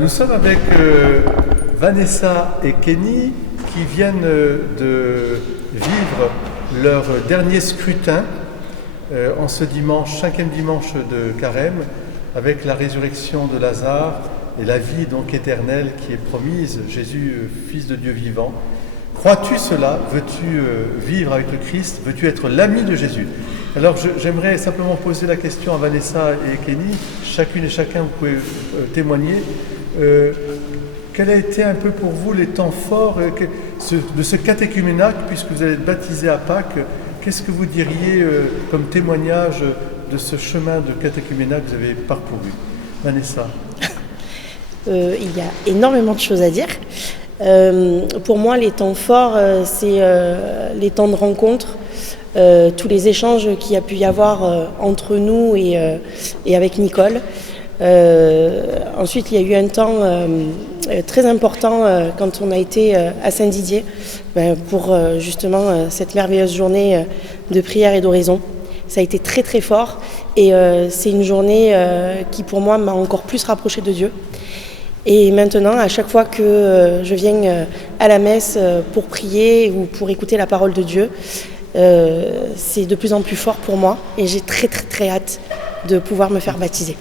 Nous sommes avec Vanessa et Kenny qui viennent de vivre leur dernier scrutin en ce dimanche, 5e dimanche de Carême, avec la résurrection de Lazare et la vie donc éternelle qui est promise, Jésus, Fils de Dieu vivant. Crois-tu cela? Veux-tu vivre avec le Christ? Veux-tu être l'ami de Jésus? Alors j'aimerais simplement poser la question à Vanessa et Kenny, chacune et chacun vous pouvez témoigner. Quel a été un peu pour vous les temps forts de ce catéchuménat, puisque vous allez être baptisés à Pâques? Qu'est-ce que vous diriez comme témoignage de ce chemin de catéchuménat que vous avez parcouru? Vanessa. Il y a énormément de choses à dire. Pour moi, les temps forts, c'est les temps de rencontre, tous les échanges qu'il y a pu y avoir entre nous et avec Nicole. Ensuite, il y a eu un temps très important quand on a été à Saint-Didier pour justement cette merveilleuse journée de prière et d'oraison. Ça a été très très fort et c'est une journée qui pour moi m'a encore plus rapprochée de Dieu. Et maintenant, à chaque fois que je viens à la messe pour prier ou pour écouter la parole de Dieu, c'est de plus en plus fort pour moi et j'ai très très très hâte de pouvoir me faire baptiser.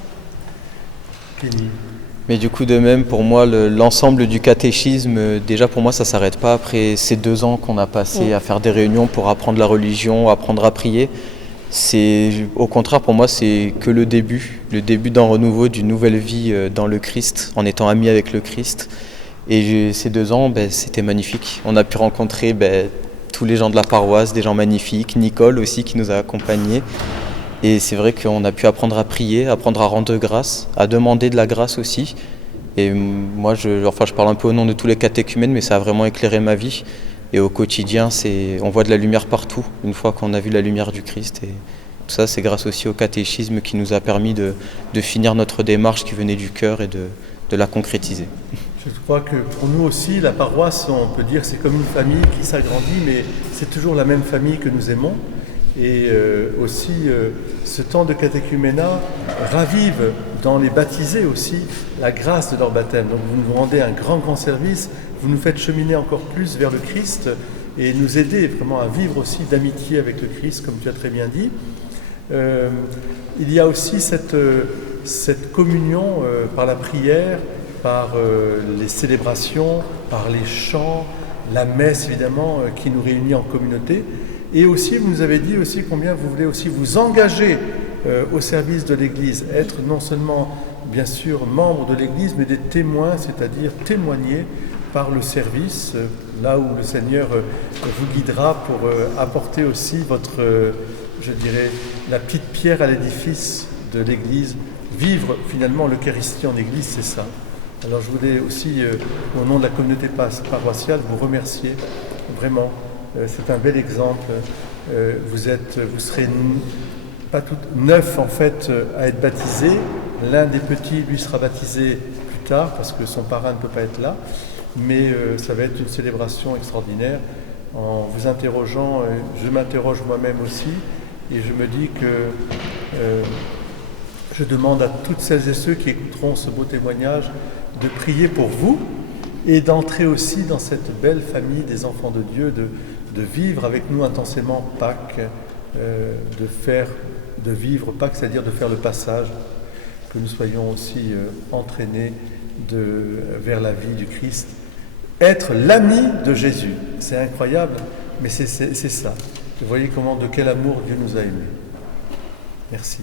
Mais du coup, de même, pour moi, l'ensemble du catéchisme, déjà pour moi, ça ne s'arrête pas après ces 2 ans qu'on a passé à faire des réunions pour apprendre la religion, apprendre à prier. Au contraire, pour moi, c'est que le début d'un renouveau, d'une nouvelle vie dans le Christ, en étant ami avec le Christ. Et ces 2 ans, c'était magnifique. On a pu rencontrer tous les gens de la paroisse, des gens magnifiques, Nicole aussi qui nous a accompagnés. Et c'est vrai qu'on a pu apprendre à prier, apprendre à rendre grâce, à demander de la grâce aussi. Et moi, je parle un peu au nom de tous les catéchumènes, mais ça a vraiment éclairé ma vie. Et au quotidien, on voit de la lumière partout, une fois qu'on a vu la lumière du Christ. Et tout ça, c'est grâce aussi au catéchisme qui nous a permis de finir notre démarche qui venait du cœur et de la concrétiser. Je crois que pour nous aussi, la paroisse, on peut dire, c'est comme une famille qui s'agrandit, mais c'est toujours la même famille que nous aimons. Et aussi, ce temps de catéchuménat ravive dans les baptisés aussi la grâce de leur baptême. Donc vous nous rendez un grand service, vous nous faites cheminer encore plus vers le Christ et nous aider vraiment à vivre aussi d'amitié avec le Christ, comme tu as très bien dit. Il y a aussi cette communion par la prière, par les célébrations, par les chants, la messe évidemment qui nous réunit en communauté. Et aussi, vous nous avez dit aussi combien vous voulez aussi vous engager au service de l'Église, être non seulement, bien sûr, membre de l'Église, mais des témoins, c'est-à-dire témoigner par le service, là où le Seigneur vous guidera pour apporter aussi je dirais, la petite pierre à l'édifice de l'Église. Vivre finalement l'Eucharistie en Église, c'est ça. Alors je voulais aussi, au nom de la communauté paroissiale, vous remercier vraiment. C'est un bel exemple. Vous serez pas tout neuf en fait à être baptisés. L'un des petits, lui, sera baptisé plus tard parce que son parrain ne peut pas être là. Mais ça va être une célébration extraordinaire. En vous interrogeant, je m'interroge moi-même aussi et je me dis que je demande à toutes celles et ceux qui écouteront ce beau témoignage de prier pour vous et d'entrer aussi dans cette belle famille des enfants de Dieu, de vivre avec nous intensément Pâques, de vivre Pâques, c'est-à-dire de faire le passage, que nous soyons aussi entraînés vers la vie du Christ. Être l'ami de Jésus, c'est incroyable, mais c'est ça. Vous voyez de quel amour Dieu nous a aimés. Merci.